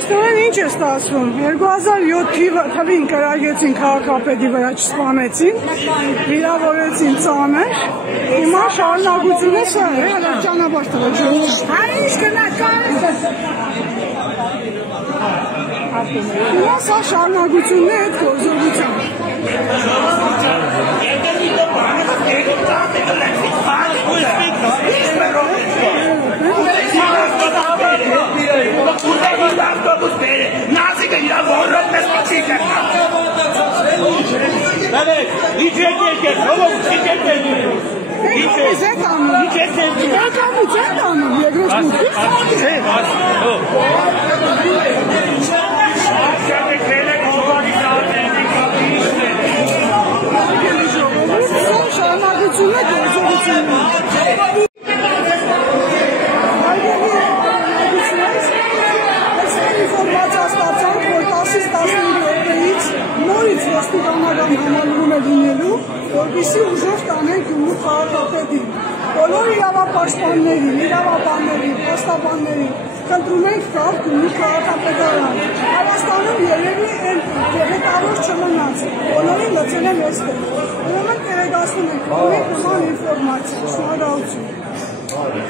Պաշտոնեն ինչ է ստացվում, 2007 թվին կրագեցին քաղաքապետի վրա չսպանեցին, վիրավորեցին ծանր, հիմա շարունակությունը սա է, հələ ճանապարհ տրոջություն։ Ինչ կնական։ Հիմա սա շարունակությունն է այդ գործողության։ Որպեսզի ուժով տանեն Գյումրու քաղաքապետին, բոլոր իրավապաշտպաններին, իրավաբաններին, փաստաբաններին խնդրում ենք գալ Գյումրու քաղաքապետարան։ Հայաստանում երևի այն գեղեցկավոր չմնաց, բոլորին լցել են այստեղ։ Ուրեմն տեղեկացնում ենք, ունենք նման ինֆորմացիա, շնորհակալություն։